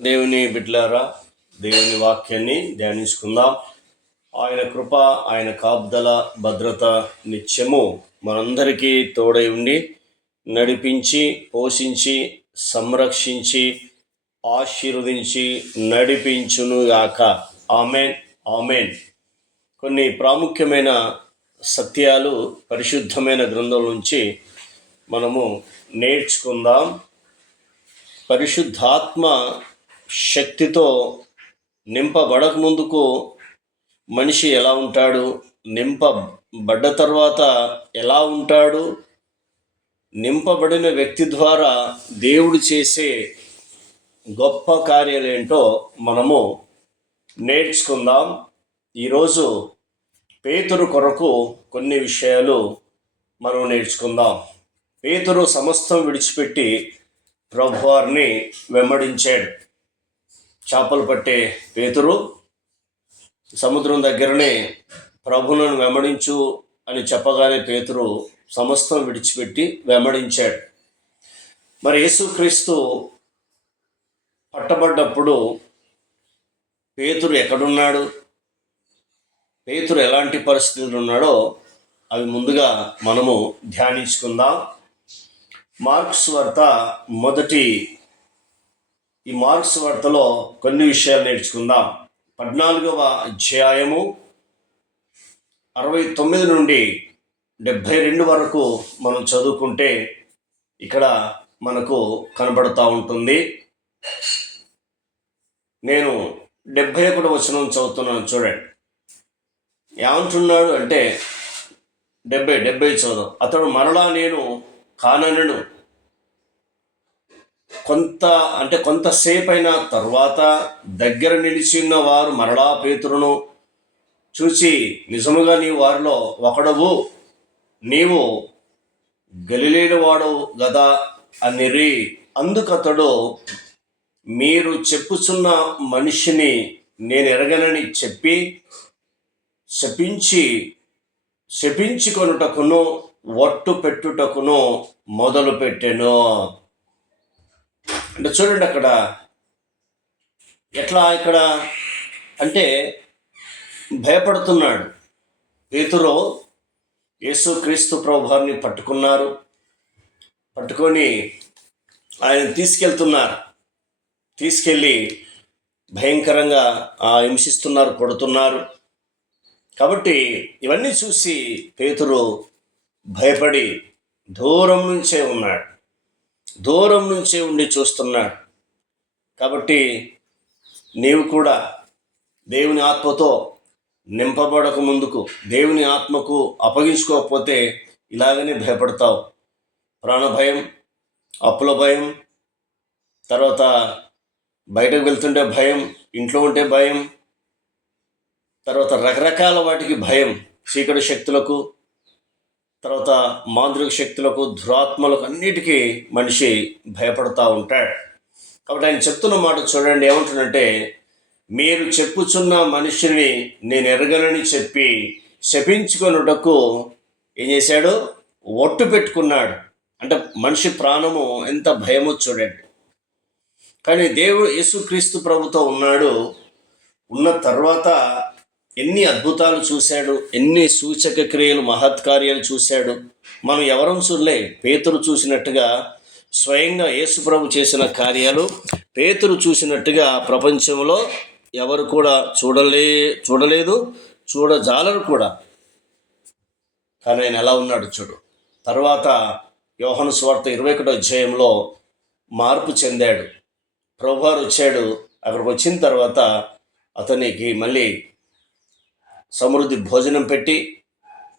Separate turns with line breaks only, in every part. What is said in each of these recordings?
దేవుని బిడ్లారా దేవుని వాక్యాన్ని ధ్యానించుకుందాం. ఆయన కృప ఆయన కాపుదల భద్రత నిత్యము మనందరికీ తోడై ఉండి నడిపించి పోషించి సంరక్షించి ఆశీర్వదించి నడిపించునుగాక ఆమెన్ ఆమెన్. కొన్ని ప్రాముఖ్యమైన సత్యాలు పరిశుద్ధమైన గ్రంథం నుంచి మనము నేర్చుకుందాం. పరిశుద్ధాత్మ శక్తితో నింపబడక ముందుకు మనిషి ఎలా ఉంటాడు? నింపబడ్డ తర్వాత ఎలా ఉంటాడు? నింపబడిన వ్యక్తి ద్వారా దేవుడు చేసే గొప్ప కార్యాలేంటో మనము నేర్చుకుందాం. ఈరోజు పేతురు కొరకు కొన్ని విషయాలు మనం నేర్చుకుందాం. పేతురు సమస్తం విడిచిపెట్టి ప్రభువారిని వెంబడించాడు. చేపలు పట్టే పేతురు సముద్రం దగ్గరనే ప్రభులను వెంబడించు అని చెప్పగానే పేతురు సమస్తం విడిచిపెట్టి వెంబడించాడు. మరి యేసుక్రీస్తు పట్టబడ్డప్పుడు పేతురు ఎక్కడున్నాడు? పేతురు ఎలాంటి పరిస్థితులు ఉన్నాడో అవి ముందుగా మనము ధ్యానించుకుందాం. మార్క్స్ వార్త మొదటి ఈ మార్క్స్ వార్తలో కొన్ని విషయాలు నేర్చుకుందాం. పద్నాలుగవ అధ్యాయము అరవై తొమ్మిది నుండి డెబ్భై రెండు వరకు మనం చదువుకుంటే ఇక్కడ మనకు కనబడుతూ ఉంటుంది. నేను డెబ్భై ఒకటి వచనం చదువుతున్నాను చూడండి. ఏమంటున్నాడు అంటే డెబ్బై డెబ్బై చదువు. అతడు మరలా నేను కానను కొంత అంటే కొంతసేపు అయిన తర్వాత దగ్గర నిలిచిన వారు మరలా పేతురును చూసి నిజముగా నీ వారిలో ఒకడవు నీవు గలిలేని వాడవు గదా అనిరి. అందుకతడు మీరు చెప్పుచున్న మనిషిని నేను ఎరగనని చెప్పి శపించి శపించుకొనుటకును ఒట్టు పెట్టుటకును మొదలు పెట్టెను అంటే చూడండి అక్కడ. ఎట్లా ఇక్కడ? అంటే భయపడుతున్నాడు. పేతురు యేసు క్రీస్తు ప్రభువారిని పట్టుకున్నారు. పట్టుకొని ఆయన తీసుకెళ్తున్నారు. తీసుకెళ్ళి భయంకరంగా ఆ, హింసిస్తున్నారు కొడుతున్నారు. కాబట్టి ఇవన్నీ చూసి పేతురు భయపడి దూరం నుంచే ఉన్నాడు. దూరం నుంచే ఉండి చూస్తున్నాడు. కాబట్టి నీవు కూడా దేవుని ఆత్మతో నింపబడక ముందుకు దేవుని ఆత్మకు అప్పగించుకోకపోతే ఇలాగనే భయపడతావు. ప్రాణ భయం అప్పుల భయం తర్వాత బయటకు వెళ్తుంటే భయం ఇంట్లో ఉంటే భయం తర్వాత రకరకాల వాటికి భయం చీకటి శక్తులకు తర్వాత మాంత్రిక శక్తులకు దురాత్మలకు అన్నిటికీ మనిషి భయపడతా ఉంటాడు. కాబట్టి ఆయన చెప్తున్న మాట చూడండి ఏమంటుందంటే మీరు చెప్పుచున్న మనిషిని నేను ఎరగనని చెప్పి శపించుకొనుటకు ఏం చేశాడు? ఒట్టు పెట్టుకున్నాడు. అంటే మనిషి ప్రాణము ఎంత భయమో చూడండి. కానీ దేవుడు యేసుక్రీస్తు ప్రభుతో ఉన్నాడు. ఉన్న తర్వాత ఎన్ని అద్భుతాలు చూశాడు ఎన్ని సూచక క్రియలు మహత్కార్యాలు చూశాడు. మనం ఎవరం చూడలే పేతురు చూసినట్టుగా స్వయంగా యేసుప్రభు చేసిన కార్యాలు పేతురు చూసినట్టుగా ప్రపంచంలో ఎవరు కూడా చూడలే చూడలేదు చూడజాలరు కూడా. కానీ ఆయన ఎలా ఉన్నాడు చూడు. తర్వాత యోహను స్వార్థ ఇరవై ఒకటో అధ్యాయంలో మార్పు చెందాడు. ప్రభువారు వచ్చాడు అక్కడికి వచ్చిన తర్వాత అతనికి మళ్ళీ సమృద్ధి భోజనం పెట్టి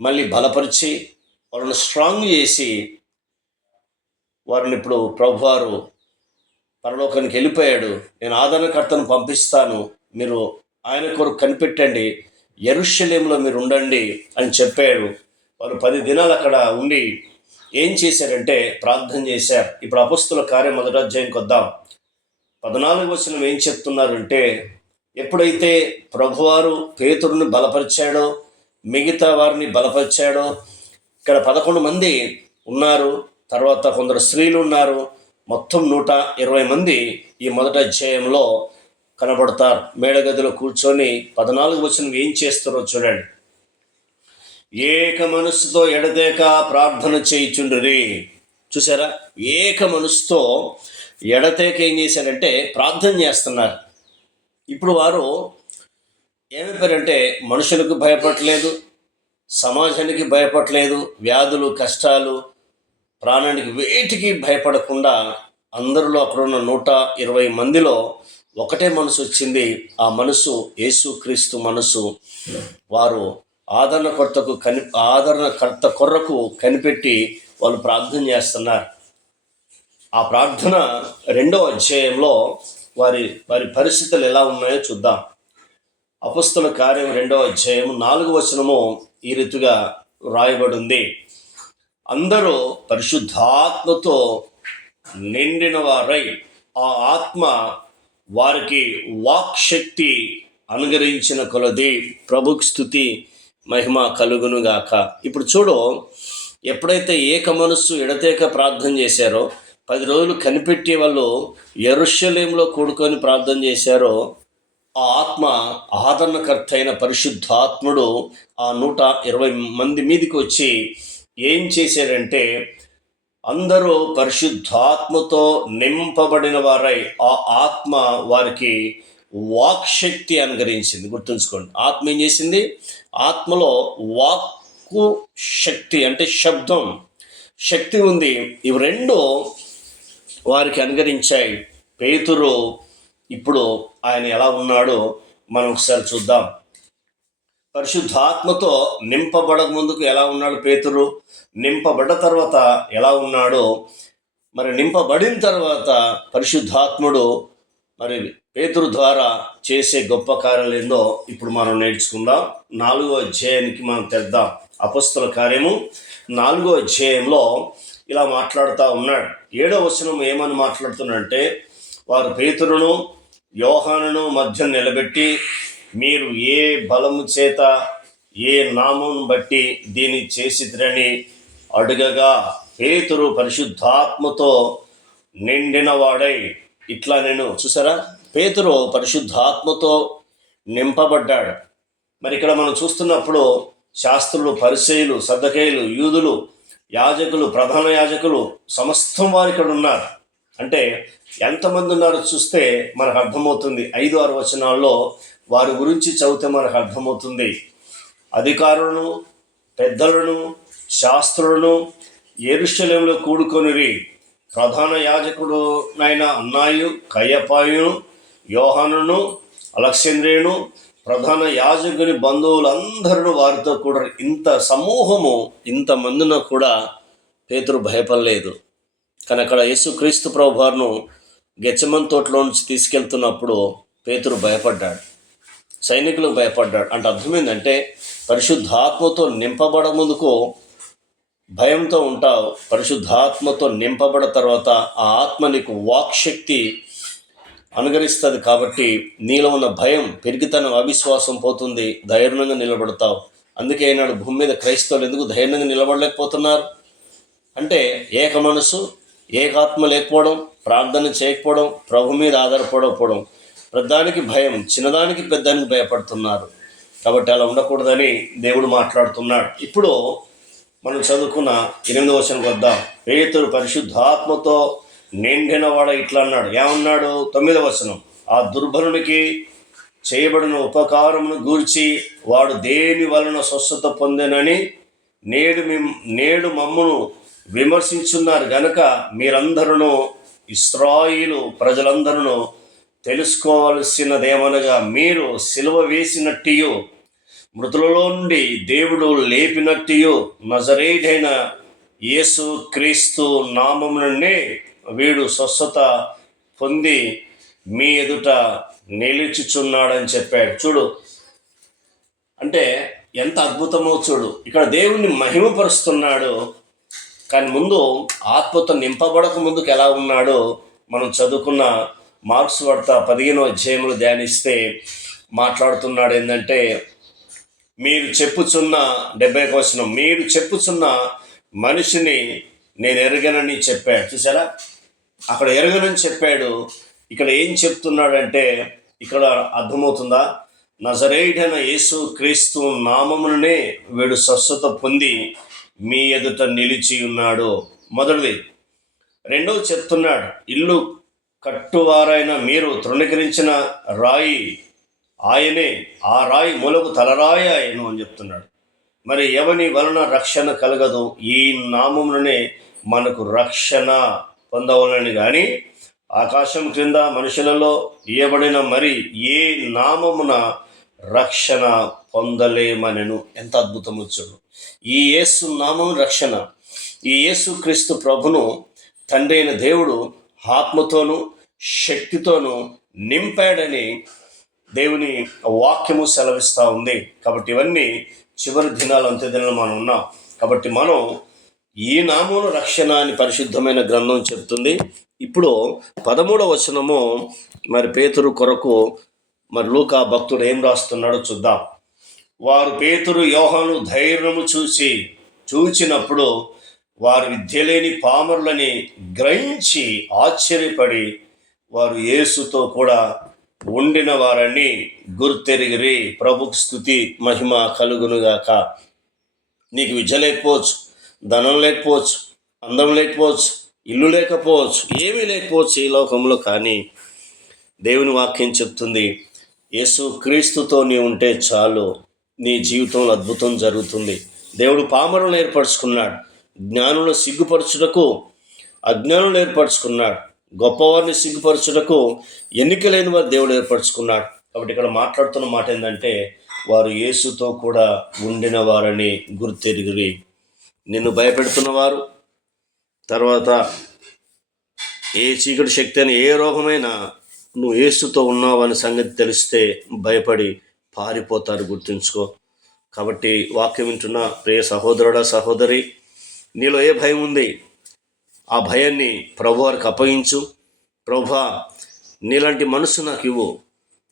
మళ్ళీ బలపరిచి వాళ్ళని స్ట్రాంగ్ చేసి వారిని ఇప్పుడు ప్రభువారు పరలోకానికి వెళ్ళిపోయాడు. నేను ఆదరణకర్తను పంపిస్తాను. మీరు ఆయన కొరకు కనిపెట్టండి. ఎరుషలేంలో మీరు ఉండండి అని చెప్పాడు. వారు పది దినాలు అక్కడ ఉండి ఏం చేశారంటే ప్రార్థన చేశారు. ఇప్పుడు అపస్తుల కార్యం మొదటి అధ్యాయంకి వద్దాం పద్నాలుగు వచ్చిన ఏం చెప్తున్నారంటే ఎప్పుడైతే ప్రభువారు పేతురుని బలపరిచాడో మిగతా వారిని బలపరిచాడో ఇక్కడ పదకొండు మంది ఉన్నారు తర్వాత కొందరు స్త్రీలు ఉన్నారు మొత్తం నూట ఇరవై మంది ఈ మొదటి అధ్యాయంలో కనబడతారు. మేడగదిలో కూర్చొని పద్నాలుగు వచ్చిన ఏం చేస్తారో చూడండి. ఏక మనసుతో ఎడతేక ప్రార్థన చేయిచుండ్రి. చూసారా? ఏక మనసుతో ఎడతేక ఏం చేశారంటే ప్రార్థన చేస్తున్నారు. ఇప్పుడు వారు ఏమైపోయారంటే మనుషులకు భయపడలేదు సమాజానికి భయపడలేదు వ్యాధులు కష్టాలు ప్రాణానికి వేటికి భయపడకుండా అందరిలో అక్కడున్న నూట ఇరవై మందిలో ఒకటే మనసు వచ్చింది. ఆ మనసు యేసుక్రీస్తు మనసు. వారు ఆదరణ కొరతకు కని ఆదరణ కర్త కొరకు కనిపెట్టి వాళ్ళు ప్రార్థన చేస్తున్నారు. ఆ ప్రార్థన రెండో అధ్యాయంలో వారి వారి పరిస్థితులు ఎలా ఉన్నాయో చూద్దాం. అపుస్తుల కార్యం రెండవ అధ్యాయం నాలుగు వచనము ఈ రీతిగా రాయబడింది అందరూ పరిశుద్ధాత్మతో నిండిన వారై ఆ ఆత్మ వారికి వాక్ శక్తి అనుగరించిన కొలది ప్రభుకి స్థుతి మహిమ కలుగునుగాక. ఇప్పుడు చూడు ఎప్పుడైతే ఏక మనస్సు ఎడతేక ప్రార్థన చేశారో పది రోజులు కనిపెట్టే వాళ్ళు ఎరుషలేంలో కూడుకొని ప్రార్థన చేశారో ఆ ఆత్మ ఆదరణకర్త అయిన పరిశుద్ధాత్ముడు ఆ నూట ఇరవై మంది మీదకి వచ్చి ఏం చేశారంటే అందరూ పరిశుద్ధాత్మతో నింపబడిన వారై ఆ ఆత్మ వారికి వాక్శక్తి అనుగ్రహించింది. గుర్తుంచుకోండి ఆత్మ ఏం చేసింది? ఆత్మలో వాక్కు శక్తి అంటే శబ్దం శక్తి ఉంది. ఇవి రెండు వారికి అనుగరించాయి పేతురు ఇప్పుడు ఆయన ఎలా ఉన్నాడో మనం ఒకసారి చూద్దాం. పరిశుద్ధాత్మతో నింపబడక ముందుకు ఎలా ఉన్నాడు పేతురు? నింపబడ్డ తర్వాత ఎలా ఉన్నాడో మరి నింపబడిన తర్వాత పరిశుద్ధాత్ముడు మరి పేతురు ద్వారా చేసే గొప్ప కార్యాలు ఏందో ఇప్పుడు మనం నేర్చుకుందాం. నాలుగో అధ్యాయానికి మనం తెద్దాం. అపస్తుల కార్యము నాలుగో అధ్యాయంలో ఇలా మాట్లాడుతూ ఉన్నాడు. ఏడో వచనం ఏమని మాట్లాడుతున్నాడంటే వారు పేతురును యోహానును మధ్య నిలబెట్టి మీరు ఏ బలము చేత ఏ నామం బట్టి దీన్ని చేసిద్రని అడుగగా పేతురు పరిశుద్ధాత్మతో నిండినవాడై. ఇట్లా నేను చూసారా? పేతురు పరిశుద్ధాత్మతో నింపబడ్డాడు. మరి ఇక్కడ మనం చూస్తున్నప్పుడు శాస్త్రులు పరిచయులు సద్దకేయులు యూదులు యాజకులు ప్రధాన యాజకులు సమస్తం వారు ఇక్కడ ఉన్నారు అంటే ఎంతమంది ఉన్నారో చూస్తే మనకు అర్థమవుతుంది. ఐదు ఆరు వచనాల్లో వారి గురించి చదివితే మనకు అర్థమవుతుంది. అధికారులను పెద్దలను శాస్త్రులను ఏరుశల్యంలో కూడుకొనిరి. ప్రధాన యాజకుడు నైన అన్నాయు కయ్యపాయును యోహానును అలక్సేంద్రియును ప్రధాన యాజకుని బంధువులందరూ వారితో కూడా ఇంత సమూహము ఇంతమందిన కూడా పేతురు భయపడలేదు. కానీ అక్కడ యేసుక్రీస్తు ప్రభు వారిను గెచ్చమన్ తోటలో నుంచి తీసుకెళ్తున్నప్పుడు పేతురు భయపడ్డాడు. సైనికులకు భయపడ్డాడు. అంటే అర్థం ఏంటంటే పరిశుద్ధాత్మతో నింపబడ ముందుకు భయంతో ఉంటావు. పరిశుద్ధాత్మతో నింపబడ తర్వాత ఆ ఆత్మ నీకు వాక్శక్తి అనుగరిస్తుంది కాబట్టి నీలో ఉన్న భయం పెరిగితనం అవిశ్వాసం పోతుంది. ధైర్యంగా నిలబడతావు. అందుకే ఈనాడు భూమి మీద క్రైస్తవులు ఎందుకు ధైర్యంగా నిలబడలేకపోతున్నారు? అంటే ఏక మనసు ఏకాత్మ లేకపోవడం ప్రార్థన చేయకపోవడం ప్రభు మీద ఆధారపడకపోవడం. పెద్దానికి భయం చిన్నదానికి పెద్దానికి భయపడుతున్నారు. కాబట్టి అలా ఉండకూడదని దేవుడు మాట్లాడుతున్నాడు. ఇప్పుడు మనం చదువుకున్న ఎనిమిదవ వచనం వద్దాం. పేతురు పరిశుద్ధాత్మతో నిండిన వాడ ఇట్లా అన్నాడు. ఏమన్నాడు? తొమ్మిదవ వచనం. ఆ దుర్భరునికి చేయబడిన ఉపకారమును గూర్చి వాడు దేని వలన స్వస్థత పొందెనని నేడు మిమ్ నేడు మమ్మను విమర్శించున్నారు గనుక మీరందరూ ఇస్రాయిలు ప్రజలందరూ తెలుసుకోవలసినదేమనగా మీరు సిలువ వేసినట్టియు మృతులలో నుండి దేవుడు లేపినట్టియు నజరేడైన యేసు క్రీస్తు నామం నుండి వీడు స్వస్థత పొంది మీ ఎదుట నిలిచిచున్నాడని చెప్పాడు. చూడు అంటే ఎంత అద్భుతమో చూడు. ఇక్కడ దేవుణ్ణి మహిమపరుస్తున్నాడు కానీ ముందు ఆత్మతో నింపబడక ముందుకు ఎలా ఉన్నాడో మనం చదువుకున్న మార్క్స్ వార్త పదిహేనో అధ్యాయంలో ధ్యానిస్తే మాట్లాడుతున్నాడు ఏంటంటే మీరు చెప్పుచున్న డెబ్బై కోసం మీరు చెప్పుచున్న మనిషిని నేను ఎరగనని చెప్పాడు. చూసారా అక్కడ ఎరగనని చెప్పాడు. ఇక్కడ ఏం చెప్తున్నాడంటే ఇక్కడ అర్థమవుతుందా? నజరేయుడైన యేసు క్రీస్తు నామమునే వీడు స్వస్థత పొంది మీ ఎదుట నిలిచి ఉన్నాడు. మొదటిది రెండవ చెప్తున్నాడు ఇల్లు కట్టువారైన మీరు తృణీకరించిన రాయి ఆయనే ఆ రాయి మూలకు తలరాయి ఆయను అని చెప్తున్నాడు. మరి ఎవని వలన రక్షణ కలగదు? ఈ నామమునే మనకు రక్షణ పొందవలని కానీ ఆకాశం క్రింద మనుషులలో ఇయబడిన మరి ఏ నామమున రక్షణ పొందలేమనెను. ఎంత అద్భుతము చూడు. ఈ యేసు నామం రక్షణ. ఈ యేసు క్రీస్తు ప్రభును తండ్రి అయిన దేవుడు ఆత్మతోనూ శక్తితోనూ నింపాడని దేవుని వాక్యము సెలవిస్తూ ఉంది. కాబట్టి ఇవన్నీ చివరి దినాలు అంత్య దినాలు మనం ఉన్నాం. కాబట్టి మనం ఈ నామమును రక్షణ అని పరిశుద్ధమైన గ్రంథం చెప్తుంది. ఇప్పుడు పదమూడవ వచనము మరి పేతురు కొరకు మరి లూకా భక్తుడు ఏం రాస్తున్నాడో చూద్దాం. వారు పేతురు యోహాను ధైర్యము చూసి చూచినప్పుడు వారు విద్యలేని పామరులని గ్రహించి ఆశ్చర్యపడి వారు యేసుతో కూడా ఉండిన వారని గుర్తెరిగిరి. ప్రభుకు స్థుతి మహిమ కలుగునుగాక. నీకు విద్య లేకపోవచ్చు ధనం లేకపోవచ్చు అందం లేకపోవచ్చు ఇల్లు లేకపోవచ్చు ఏమీ లేకపోవచ్చు ఈ లోకంలో. కానీ దేవుని వాక్యం చెప్తుంది యేసు క్రీస్తుతో నీ ఉంటే చాలు నీ జీవితంలో అద్భుతం జరుగుతుంది. దేవుడు పామరులను ఏర్పరచుకున్నాడు జ్ఞానులను సిగ్గుపరచుటకు అజ్ఞానులను ఏర్పరచుకున్నాడు గొప్పవారిని సిగ్గుపరచుటకు ఎన్నిక లేని వారు దేవుడు ఏర్పరచుకున్నాడు. కాబట్టి ఇక్కడ మాట్లాడుతున్న మాట ఏంటంటే వారు యేసుతో కూడా ఉండిన వారని గుర్తెరిగిరి. నిన్ను భయపెడుతున్నవారు. తర్వాత ఏ చీకటి శక్తి అని ఏ రోగమైనా నువ్వు యేసుతో ఉన్నావని సంగతి తెలిస్తే భయపడి పారిపోతారు గుర్తుంచుకో. కాబట్టి వాక్యం వింటున్న ప్రియ సహోదరుడా సహోదరి నీలో ఏ భయం ఉంది? ఆ భయాన్ని ప్రభు వారికి అప్పగించు. ప్రభా నీలాంటి మనసు నాకు ఇవ్వు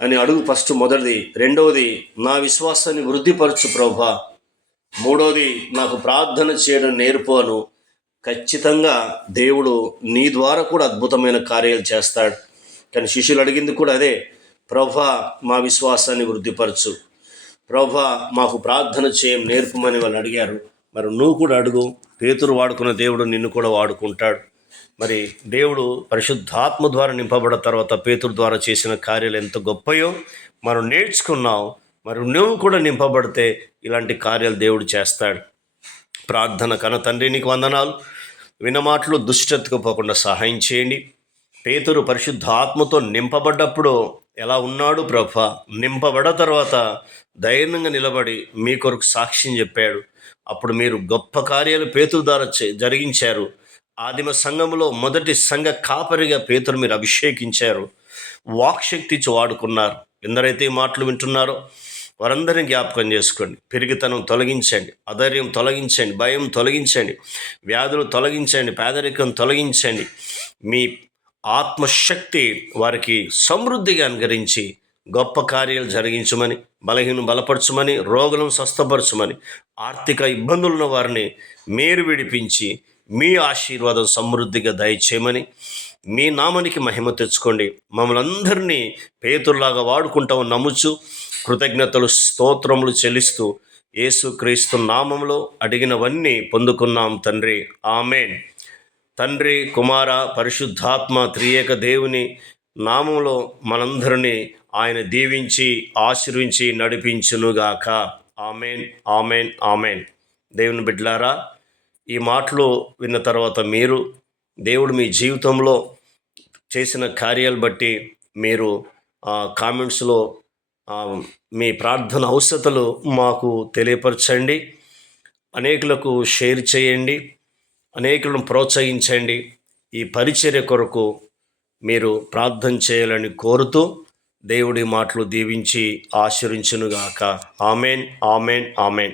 అని అడుగు ఫస్ట్ మొదటిది. రెండవది నా విశ్వాసాన్ని వృద్ధిపరచు ప్రభా. మూడవది నాకు ప్రార్థన చేయడం నేర్పోను ఖచ్చితంగా దేవుడు నీ ద్వారా కూడా అద్భుతమైన కార్యాలు చేస్తాడు. కానీ శిష్యులు అడిగింది కూడా అదే ప్రభా మా విశ్వాసాన్ని వృద్ధిపరచు. ప్రభా మాకు ప్రార్థన చేయం నేర్పమని వాళ్ళు అడిగారు. మరి నువ్వు కూడా అడుగు. పేతురు వాడుకున్న దేవుడు నిన్ను కూడా వాడుకుంటాడు. మరి దేవుడు పరిశుద్ధాత్మ ద్వారా నింపబడిన తర్వాత పేతురు ద్వారా చేసిన కార్యాలు ఎంత గొప్పయో మనం నేర్చుకున్నాం. మరి నువ్వు కూడా నింపబడితే ఇలాంటి కార్యాలు దేవుడు చేస్తాడు. ప్రార్థన కన తండ్రి నీకు వందనాలు. వినమాటలు దుష్టతకు పోకుండా సహాయం చేయండి. పేతురు పరిశుద్ధ ఆత్మతో నింపబడ్డప్పుడు ఎలా ఉన్నాడు ప్రభ? నింపబడ్డ తర్వాత ధైర్యంగా నిలబడి మీ కొరకు సాక్ష్యం చెప్పాడు. అప్పుడు మీరు గొప్ప కార్యాలు పేతురు ద్వారా జరిగించారు. ఆదిమ సంఘంలో మొదటి సంఘ కాపరిగా పేతురు మీరు అభిషేకించారు. వాక్శక్తి వాడుకున్నారు. ఎందరైతే ఈ మాటలు వింటున్నారో వారందరినీ జ్ఞాపకం చేసుకోండి. పెరిగితనం తొలగించండి. అధైర్యం తొలగించండి. భయం తొలగించండి. వ్యాధులు తొలగించండి. పేదరికం తొలగించండి. మీ ఆత్మశక్తి వారికి సమృద్ధిగా అనుగరించి గొప్ప కార్యాలు జరిగించమని బలహీన బలపరచమని రోగులను స్వస్థపరచమని ఆర్థిక ఇబ్బందులున్న వారిని మీరు విడిపించి మీ ఆశీర్వాదం సమృద్ధిగా దయచేయమని మీ నామానికి మహిమ తెచ్చుకోండి. మమ్మల్ని అందరినీ పేతుల్లాగా వాడుకుంటామని నమ్ముచు కృతజ్ఞతలు స్తోత్రములు చెల్లిస్తూ యేసుక్రీస్తు నామంలో అడిగినవన్నీ పొందుకున్నాం తండ్రి. ఆమెన్. తండ్రి కుమార పరిశుద్ధాత్మ త్రియేక దేవుని నామంలో మనందరినీ ఆయన దీవించి ఆశీర్వించి నడిపించునుగాక. Amen amen amen. దేవుని బిడ్డలారా ఈ మాటలు విన్న తర్వాత మీరు దేవుడు మీ జీవితంలో చేసిన కార్యాలు బట్టి మీరు కామెంట్స్లో మీ ప్రార్థన అవసరతలు మాకు తెలియపరచండి. అనేకులకు షేర్ చేయండి. అనేకులను ప్రోత్సహించండి. ఈ పరిచర్య కొరకు మీరు ప్రార్థన చేయాలని కోరుతూ దేవుడి మాటలు దీవించి ఆశీర్వించునుగాక. Amen amen amen.